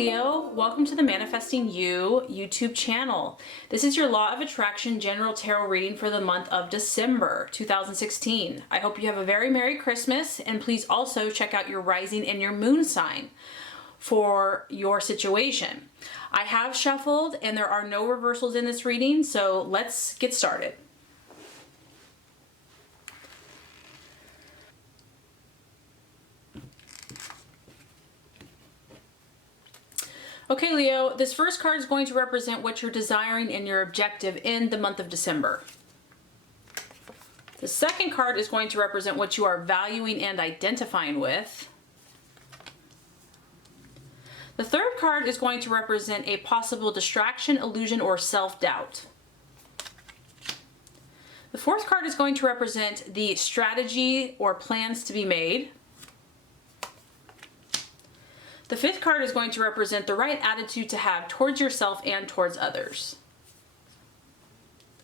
Leo, welcome to the Manifesting You YouTube channel. This is your Law of Attraction General Tarot reading for the month of December 2016. I hope you have a very Merry Christmas, and please also check out your rising and your moon sign for your situation. I have shuffled and there are no reversals in this reading, so let's get started. Okay, Leo, this first card is going to represent what you're desiring and your objective in the month of December. The second card is going to represent what you are valuing and identifying with. The third card is going to represent a possible distraction, illusion, or self-doubt. The fourth card is going to represent the strategy or plans to be made. The fifth card is going to represent the right attitude to have towards yourself and towards others.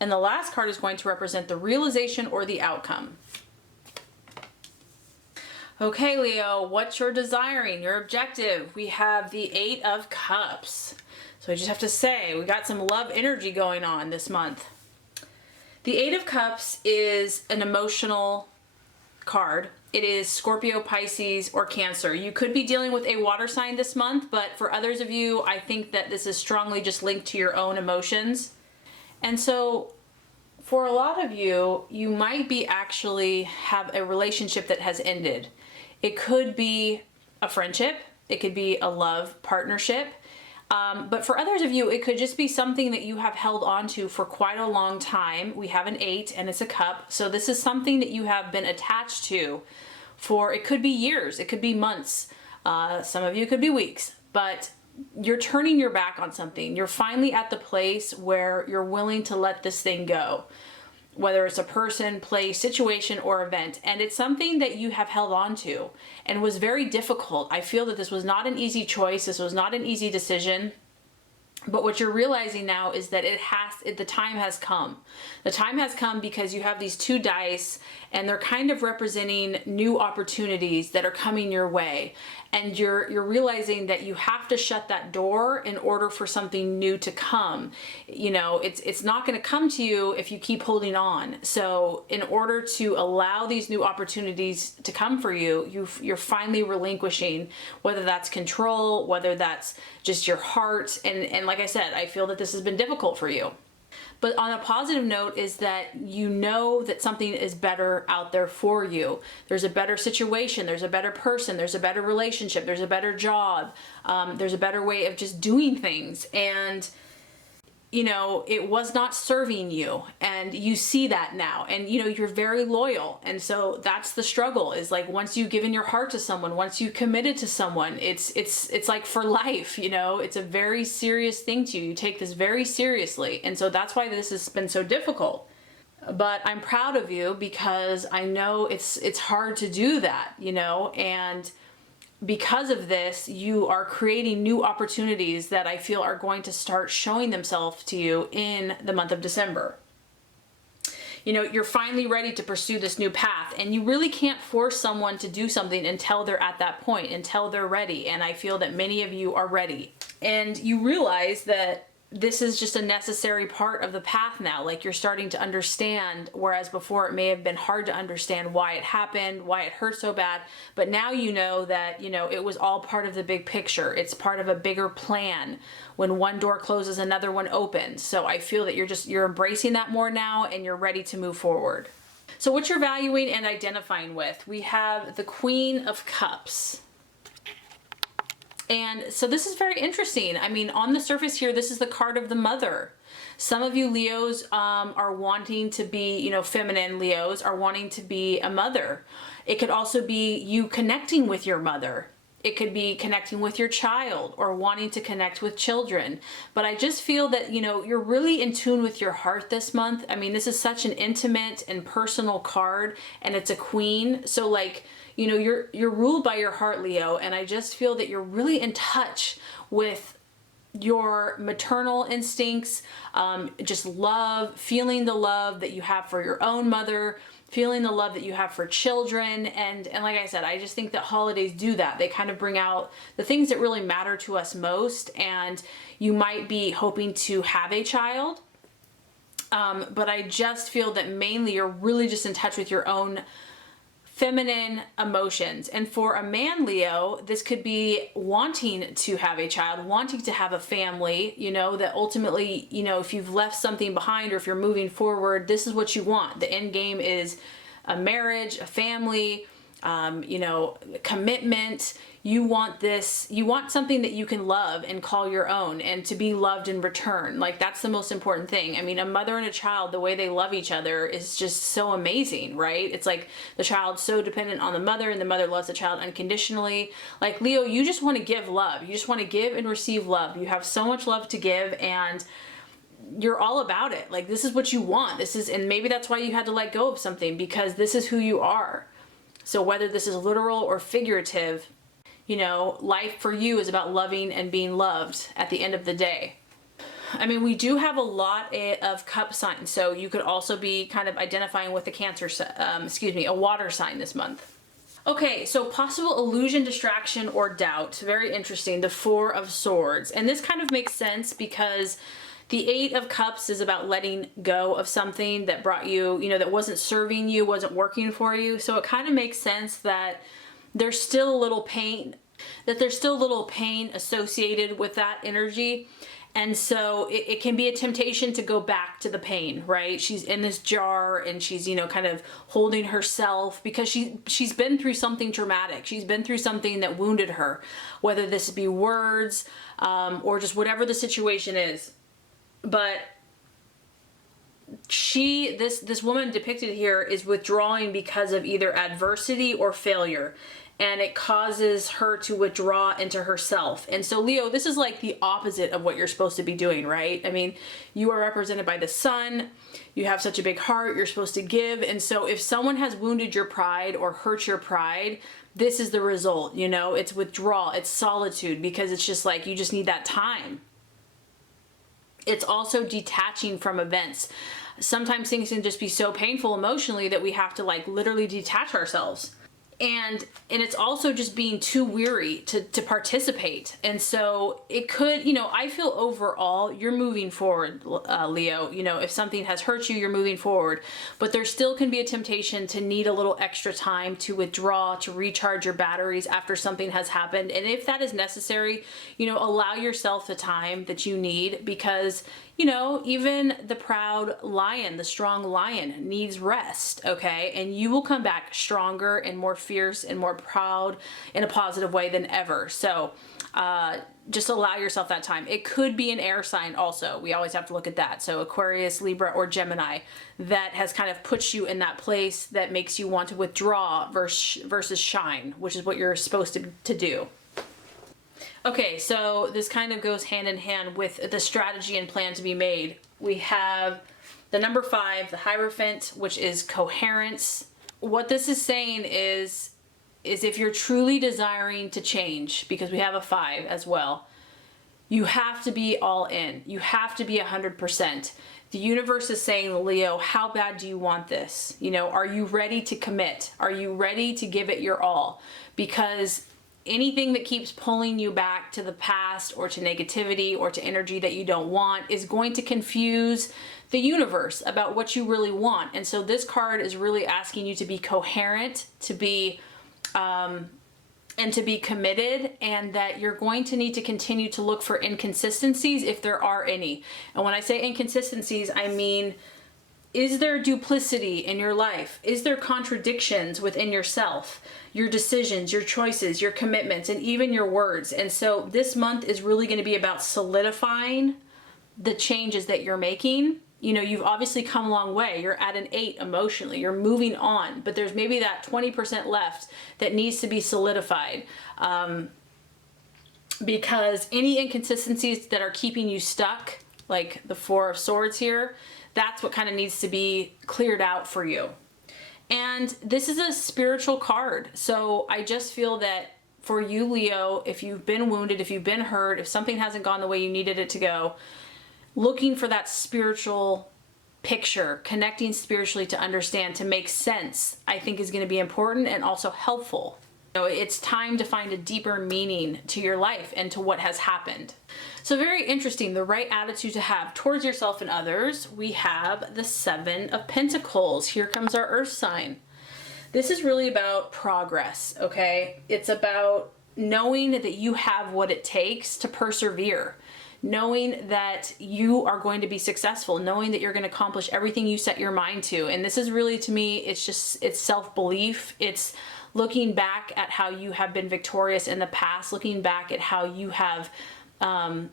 And the last card is going to represent the realization or the outcome. Okay, Leo, what you're desiring, your objective. We have the Eight of Cups. So I just have to say, we got some love energy going on this month. The Eight of Cups is an emotional card. It is Scorpio, Pisces, or Cancer. You could be dealing with a water sign this month, but for others of you, I think that this is strongly just linked to your own emotions. And so for a lot of you, you might be actually have a relationship that has ended. It could be a friendship. It could be a love partnership. But for others of you, it could just be something that you have held on to for quite a long time. We have an 8 and it's a cup. So this is something that you have been attached to for, it could be years, it could be months. Some of you could be weeks, but you're turning your back on something. You're finally at the place where you're willing to let this thing go. Whether it's a person, place, situation, or event. And it's something that you have held on to and was very difficult. I feel that this was not an easy choice. This was not an easy decision. But what you're realizing now is that the time has come. The time has come because you have these two dice and they're kind of representing new opportunities that are coming your way. And you're realizing that you have to shut that door in order for something new to come. You know, it's not going to come to you if you keep holding on. So in order to allow these new opportunities to come for you, you're finally relinquishing, whether that's control, whether that's just your heart. And like I said, I feel that this has been difficult for you. But on a positive note is that you know that something is better out there for you. There's a better situation, there's a better person, there's a better relationship, there's a better job, there's a better way of just doing things. And you know, it was not serving you, and you see that now, and you know, you're very loyal. And so that's the struggle, is like once you've given your heart to someone, once you committed to someone, it's like for life, you know, it's a very serious thing to you. You take this very seriously. And so that's why this has been so difficult. But I'm proud of you because I know it's hard to do that, you know, and because of this, you are creating new opportunities that I feel are going to start showing themselves to you in the month of December. You know, you're finally ready to pursue this new path, and you really can't force someone to do something until they're at that point, until they're ready. And I feel that many of you are ready. And you realize that this is just a necessary part of the path now. Like you're starting to understand, whereas before it may have been hard to understand why it happened, why it hurt so bad. But now you know that, you know, it was all part of the big picture. It's part of a bigger plan. When one door closes, another one opens. So I feel that you're embracing that more now, and you're ready to move forward. So what you're valuing and identifying with, we have the Queen of Cups. And so this is very interesting. I mean, on the surface here, this is the card of the mother. Some of you Leos are wanting to be, you know, feminine Leos are wanting to be a mother. It could also be you connecting with your mother. It could be connecting with your child or wanting to connect with children. But I just feel that, you know, you're really in tune with your heart this month. I mean, this is such an intimate and personal card, and it's a queen. So like, you know, you're ruled by your heart, Leo. And I just feel that you're really in touch with your maternal instincts, just love, feeling the love that you have for your own mother, feeling the love that you have for children. And like I said, I just think that holidays do that. They kind of bring out the things that really matter to us most. And you might be hoping to have a child, but I just feel that mainly you're really just in touch with your own feminine emotions. And for a man, Leo, this could be wanting to have a child, wanting to have a family, you know, that ultimately, you know, if you've left something behind or if you're moving forward, this is what you want. The end game is a marriage, a family, you know, commitment. You want this, you want something that you can love and call your own and to be loved in return. Like, that's the most important thing. I mean, a mother and a child, the way they love each other is just so amazing, right? It's like the child's so dependent on the mother and the mother loves the child unconditionally. Like, Leo, you just want to give love. You just want to give and receive love. You have so much love to give, and you're all about it. Like, this is what you want. This is, and maybe that's why you had to let go of something, because this is who you are. So whether this is literal or figurative, you know, life for you is about loving and being loved at the end of the day. I mean, we do have a lot of cup signs, so you could also be kind of identifying with the Cancer, a water sign this month. Okay, so possible illusion, distraction, or doubt. Very interesting. The Four of Swords. And this kind of makes sense because the Eight of Cups is about letting go of something that brought you, you know, that wasn't serving you, wasn't working for you. So it kind of makes sense that there's still a little pain, associated with that energy. And so it can be a temptation to go back to the pain, right? She's in this jar and she's, you know, kind of holding herself because she's been through something traumatic. She's been through something that wounded her, whether this be words, or just whatever the situation is. But this woman depicted here is withdrawing because of either adversity or failure, and it causes her to withdraw into herself. And so, Leo, this is like the opposite of what you're supposed to be doing, right? I mean, you are represented by the sun. You have such a big heart. You're supposed to give. And so if someone has wounded your pride or hurt your pride, this is the result, you know? It's withdrawal. It's solitude, because it's just like you just need that time. It's also detaching from events. Sometimes things can just be so painful emotionally that we have to like literally detach ourselves. And it's also just being too weary to participate. And so it could, you know, I feel overall you're moving forward, Leo. You know, if something has hurt you, you're moving forward. But there still can be a temptation to need a little extra time to withdraw, to recharge your batteries after something has happened. And if that is necessary, you know, allow yourself the time that you need, because, you know, even the proud lion, the strong lion, needs rest, okay? And you will come back stronger and more fierce and more proud in a positive way than ever. So just allow yourself that time. It could be an air sign also. We always have to look at that. So Aquarius, Libra, or Gemini, that has kind of put you in that place that makes you want to withdraw versus shine, which is what you're supposed to do. Okay, so this kind of goes hand in hand with the strategy and plan to be made. We have the number 5, the Hierophant, which is coherence. What this is saying is if you're truly desiring to change, because we have a 5 as well, you have to be all in. You have to be 100%. The universe is saying, Leo, how bad do you want this? You know, are you ready to commit? Are you ready to give it your all? Because anything that keeps pulling you back to the past or to negativity or to energy that you don't want is going to confuse the universe about what you really want. And so this card is really asking you to be coherent, to be and to be committed, and that you're going to need to continue to look for inconsistencies if there are any. And when I say inconsistencies, I mean, is there duplicity in your life? Is there contradictions within yourself, your decisions, your choices, your commitments, and even your words? And so this month is really going to be about solidifying the changes that you're making. You know, you've obviously come a long way. You're at an 8 emotionally. You're moving on, but there's maybe that 20% left that needs to be solidified. Because any inconsistencies that are keeping you stuck, like the 4 of Swords here, that's what kind of needs to be cleared out for you. And this is a spiritual card. So I just feel that for you, Leo, if you've been wounded, if you've been hurt, if something hasn't gone the way you needed it to go, looking for that spiritual picture, connecting spiritually to understand, to make sense, I think is going to be important and also helpful. It's time to find a deeper meaning to your life and to what has happened. So very interesting, the right attitude to have towards yourself and others. We have the Seven of Pentacles. Here comes our earth sign. This is really about progress, okay? It's about knowing that you have what it takes to persevere, knowing that you are going to be successful, knowing that you're going to accomplish everything you set your mind to. And this is really, to me, it's self-belief. It's looking back at how you have been victorious in the past, looking back at how you have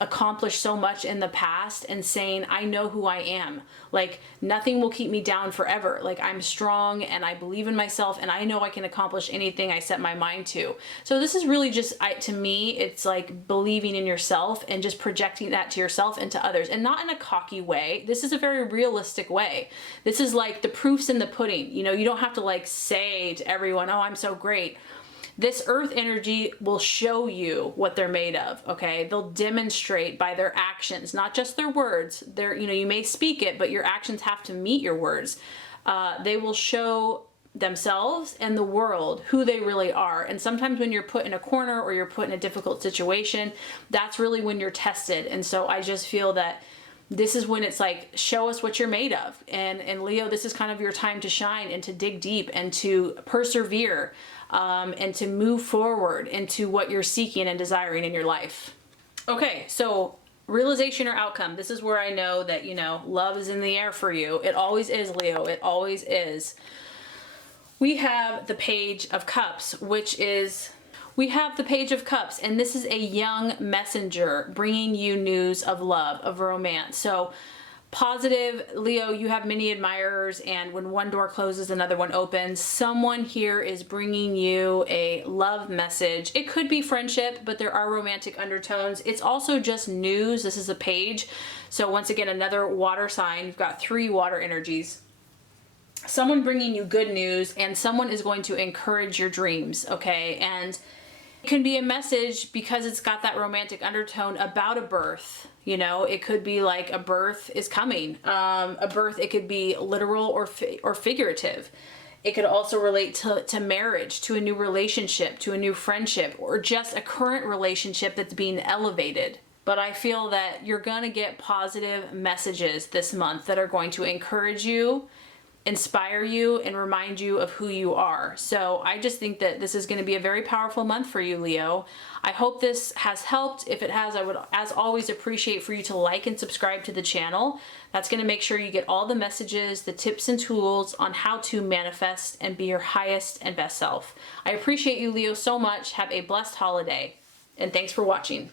accomplished so much in the past and saying, I know who I am. Like, nothing will keep me down forever. Like, I'm strong and I believe in myself and I know I can accomplish anything I set my mind to. So this is really just, to me, it's like believing in yourself and just projecting that to yourself and to others, and not in a cocky way. This is a very realistic way. This is like the proof's in the pudding. You know, you don't have to like say to everyone, oh, I'm so great. This earth energy will show you what they're made of, okay? They'll demonstrate by their actions, not just their words. You may speak it, but your actions have to meet your words. They will show themselves and the world who they really are. And sometimes when you're put in a corner or you're put in a difficult situation, that's really when you're tested. And so I just feel that this is when it's like, show us what you're made of. And Leo, this is kind of your time to shine and to dig deep and to persevere. And to move forward into what you're seeking and desiring in your life. Okay, so realization or outcome. This is where I know that, love is in the air for you. It always is, Leo. It always is. We have the Page of Cups, and this is a young messenger bringing you news of love, of romance. So positive, Leo, you have many admirers, and when one door closes, another one opens. Someone here is bringing you a love message. It could be friendship, but there are romantic undertones. It's also just news. This is a page. So once again, another water sign. You've got 3 water energies. Someone bringing you good news, and someone is going to encourage your dreams, okay? And it can be a message because it's got that romantic undertone about a birth. It could be like a birth is coming. A birth, it could be literal or figurative. It could also relate to marriage, to a new relationship, to a new friendship, or just a current relationship that's being elevated. But I feel that you're going to get positive messages this month that are going to encourage you, inspire you, and remind you of who you are. So I just think that this is going to be a very powerful month for you, Leo. I hope this has helped. If it has, I would, as always, appreciate for you to like and subscribe to the channel. That's going to make sure you get all the messages, the tips and tools on how to manifest and be your highest and best self. I appreciate you, Leo, so much. Have a blessed holiday, and thanks for watching.